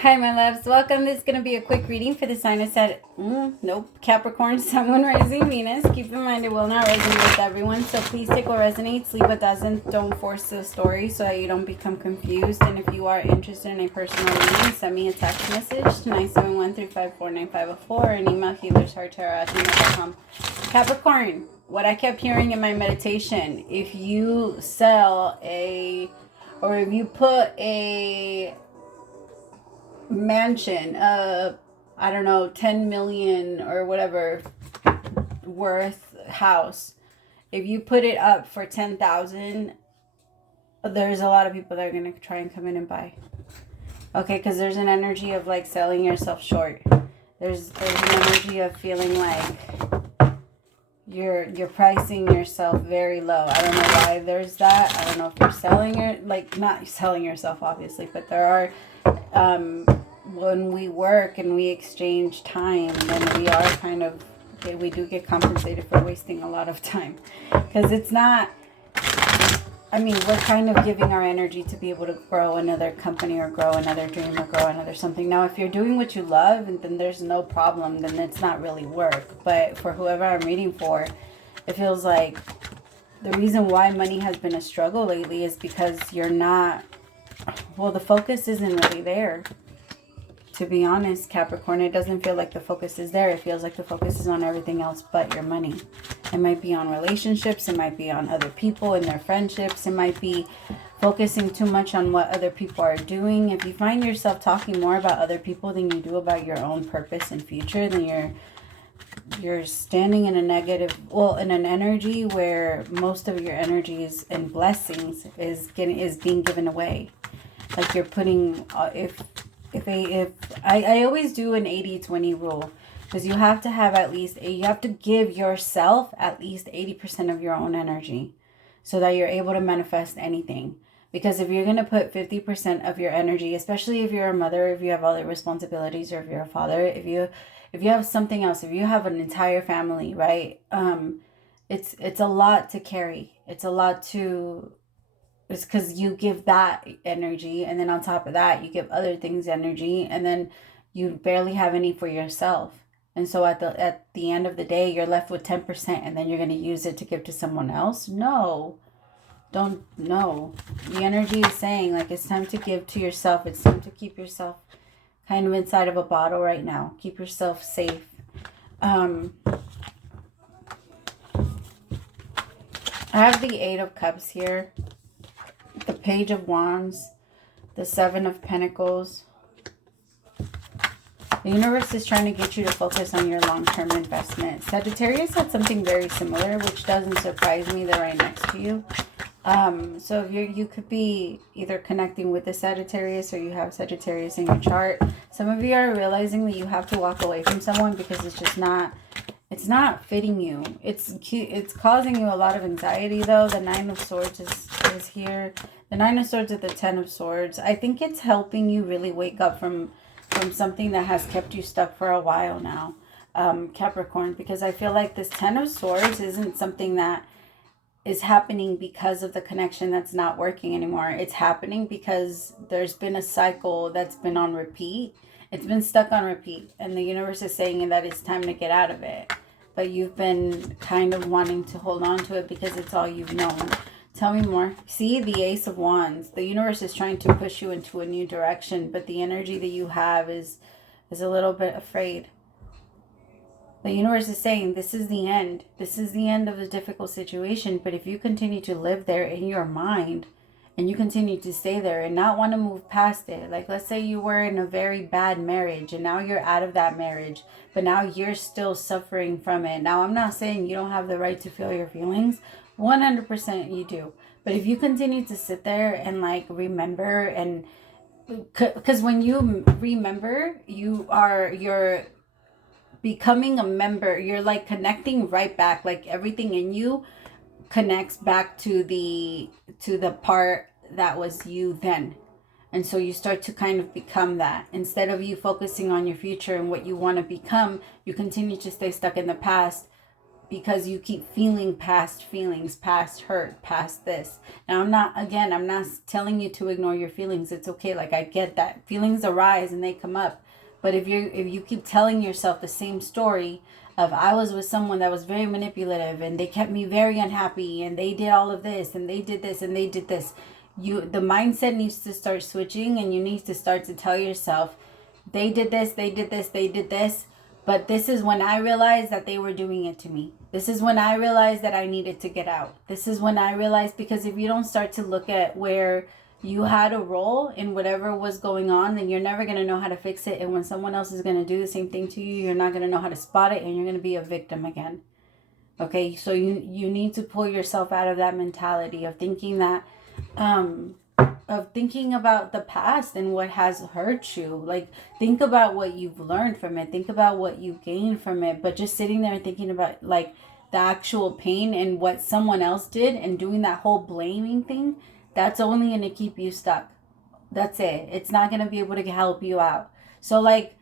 Hi, my loves. Welcome. This is going to be a quick reading for the sign of Capricorn, Sun, Moon, Rising, Venus. Keep in mind it will not resonate with everyone, so please take what resonates, leave what doesn't. Don't force the story so that you don't become confused. And if you are interested in a personal reading, send me a text message to 971-354-9504 or an email HealersHeartTarot@gmail.com. Capricorn, what I kept hearing in my meditation, if you sell or if you put a mansion, I don't know, 10 million or whatever worth house, if you put it up for 10,000, there's a lot of people that are going to try and come in and buy. Okay, because there's an energy of like selling yourself short. There's an energy of feeling like you're pricing yourself very low. I don't know why there's that. I don't know if you're selling not selling yourself obviously, but there are when we work and we exchange time, then we are kind of, we do get compensated for wasting a lot of time, because it's not, I mean, we're kind of giving our energy to be able to grow another company or grow another dream or grow another something. Now, if you're doing what you love, then there's no problem. Then it's not really work. But for whoever I'm reading for, it feels like the reason why money has been a struggle lately is because you're not, well, the focus isn't really there. To be honest, Capricorn, it doesn't feel like the focus is there. It feels like the focus is on everything else but your money. It might be on relationships. It might be on other people and their friendships. It might be focusing too much on what other people are doing. If you find yourself talking more about other people than you do about your own purpose and future, then you're standing in a negative, in an energy where most of your energies and blessings is being given away. Like you're putting, if I always do an 80-20 rule, because you have to have you have to give yourself at least 80% of your own energy so that you're able to manifest anything. Because if you're going to put 50% of your energy, especially if you're a mother, if you have other responsibilities, or if you're a father, if you have something else, if you have an entire family, right? It's a lot to carry. It's a lot to, it's because you give that energy, and then on top of that you give other things energy, and then you barely have any for yourself. And so at the end of the day, you're left with 10%, and then you're going to use it to give to someone else. No, don't. No, the energy is saying like it's time to give to yourself. It's time to keep yourself kind of inside of a bottle right now. Keep yourself safe. I have the 8 of Cups here, the Page of Wands, the 7 of Pentacles. The universe is trying to get you to focus on your long-term investment. Sagittarius had something very similar, which doesn't surprise me. They're right next to you. So if you could be either connecting with the Sagittarius, or you have Sagittarius in your chart. Some of you are realizing that you have to walk away from someone because it's not fitting you. It's causing you a lot of anxiety though. The 9 of Swords is here. The 9 of Swords at the 10 of Swords. I think it's helping you really wake up from something that has kept you stuck for a while now, Capricorn, because I feel like this 10 of Swords isn't something that is happening because of the connection that's not working anymore. It's happening because there's been a cycle that's been on repeat. It's been stuck on repeat, and the universe is saying that it's time to get out of it. But you've been kind of wanting to hold on to it because it's all you've known. Tell me more. See, the Ace of Wands. The universe is trying to push you into a new direction, but the energy that you have is a little bit afraid. The universe is saying this is the end. This is the end of a difficult situation. But if you continue to live there in your mind, and you continue to stay there and not want to move past it, like let's say you were in a very bad marriage and now you're out of that marriage, but now you're still suffering from it. Now, I'm not saying you don't have the right to feel your feelings. 100% you do. But if you continue to sit there and like remember, and because when you remember, you're becoming a member. You're like connecting right back, like everything in you connects back to the part that was you then. And so you start to kind of become that. Instead of you focusing on your future and what you want to become, you continue to stay stuck in the past, because you keep feeling past feelings, past hurt, past this. Now, I'm not telling you to ignore your feelings. It's okay. Like, I get that. Feelings arise and they come up. But if you keep telling yourself the same story of, I was with someone that was very manipulative and they kept me very unhappy and they did all of this and they did this and they did this, the mindset needs to start switching, and you need to start to tell yourself, they did this, they did this, they did this. But this is when I realized that they were doing it to me. This is when I realized that I needed to get out. This is when I realized, because if you don't start to look at where you had a role in whatever was going on, then you're never going to know how to fix it. And when someone else is going to do the same thing to you, you're not going to know how to spot it, and you're going to be a victim again. Okay, so you need to pull yourself out of that mentality of thinking that, of thinking about the past and what has hurt you. Like, think about what you've learned from it. Think about what you gained from it. But just sitting there and thinking about, like, the actual pain and what someone else did and doing that whole blaming thing, that's only going to keep you stuck. That's it. It's not going to be able to help you out. So, like,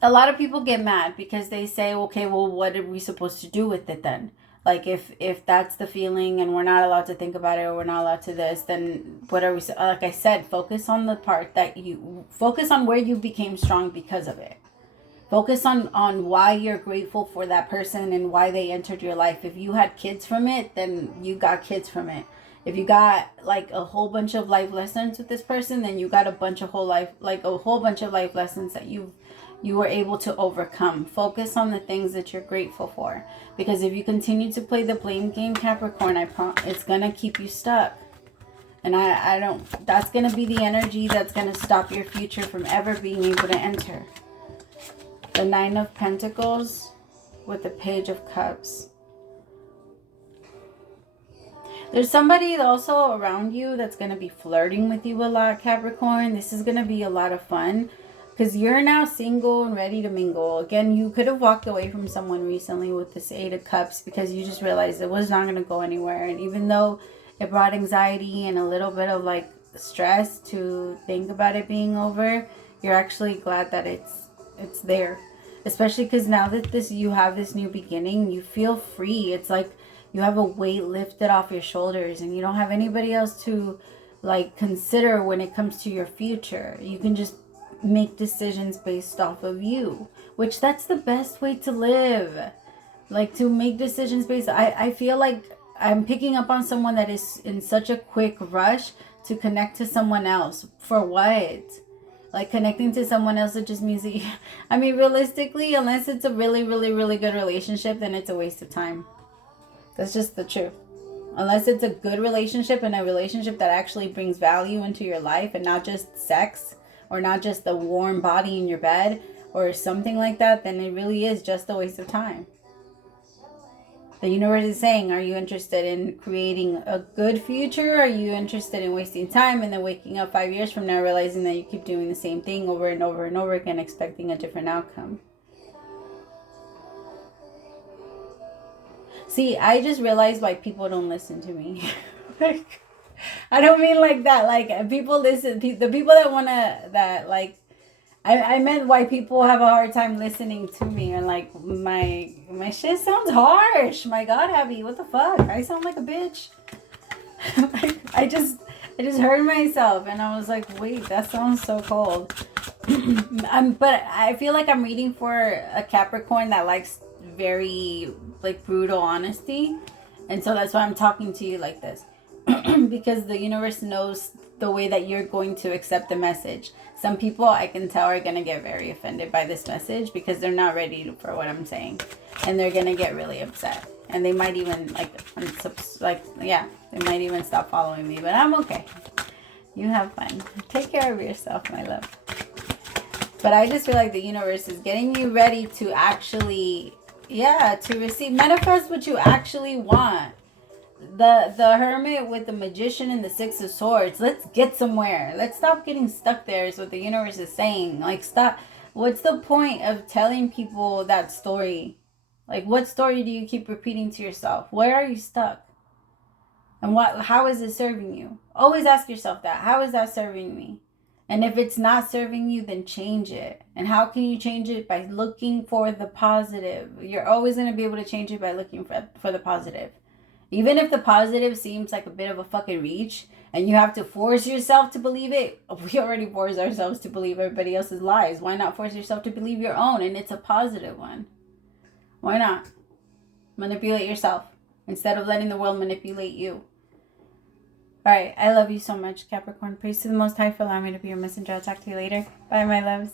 a lot of people get mad because they say, okay, well, what are we supposed to do with it then? Like, if that's the feeling and we're not allowed to think about it, or we're not allowed to this, then what are we, like I said, focus on the part that focus on where you became strong because of it. Focus on why you're grateful for that person and why they entered your life. If you had kids from it, then you got kids from it. If you got like a whole bunch of life lessons with this person, then you got a whole bunch of life lessons that you were able to overcome. Focus on the things that you're grateful for. Because if you continue to play the blame game, Capricorn, it's going to keep you stuck. And that's going to be the energy that's going to stop your future from ever being able to enter. The Nine of Pentacles with the Page of Cups. There's somebody also around you that's going to be flirting with you a lot, Capricorn. This is going to be a lot of fun, because you're now single and ready to mingle. Again, you could have walked away from someone recently with this Eight of Cups because you just realized it was not going to go anywhere. And even though it brought anxiety and a little bit of like stress to think about it being over, you're actually glad that it's there. Especially because now that you have this new beginning, you feel free. It's like you have a weight lifted off your shoulders and you don't have anybody else to like consider when it comes to your future. You can just make decisions based off of you, which that's the best way to live. Like, to make decisions based, I feel like I'm picking up on someone that is in such a quick rush to connect to someone else. For what? Like, connecting to someone else, it just means that I mean, realistically, unless it's a really, really, really good relationship, then it's a waste of time. That's just the truth. Unless it's a good relationship and a relationship that actually brings value into your life and not just sex, or not just the warm body in your bed or something like that, then it really is just a waste of time. The universe is saying, are you interested in creating a good future? Are you interested in wasting time and then waking up 5 years from now realizing that you keep doing the same thing over and over and over again, expecting a different outcome? See, I just realized why people don't listen to me. Like, I don't mean like that. Like, people listen. The people that I meant why people have a hard time listening to me. And like, my shit sounds harsh. My God, Abby, what the fuck? I sound like a bitch. Like, I just heard myself and I was like, wait, that sounds so cold. But I feel like I'm reading for a Capricorn that likes very like brutal honesty. And so that's why I'm talking to you like this. Because the universe knows the way that you're going to accept the message. Some people, I can tell, are going to get very offended by this message because they're not ready for what I'm saying. And they're going to get really upset. And they might even, they might even stop following me. But I'm okay. You have fun. Take care of yourself, my love. But I just feel like the universe is getting you ready to actually, to receive, manifest what you actually want. The Hermit with the Magician and the Six of Swords. Let's get somewhere. Let's stop getting stuck there is what the universe is saying. Like, stop. What's the point of telling people that story? Like, what story do you keep repeating to yourself? Where are you stuck? And how is it serving you? Always ask yourself that. How is that serving me? And if it's not serving you, then change it. And how can you change it? By looking for the positive. You're always going to be able to change it by looking for the positive. Even if the positive seems like a bit of a fucking reach and you have to force yourself to believe it, we already force ourselves to believe everybody else's lies. Why not force yourself to believe your own? And it's a positive one. Why not? Manipulate yourself instead of letting the world manipulate you. All right. I love you so much, Capricorn. Praise to the Most High for allowing me to be your messenger. I'll talk to you later. Bye, my loves.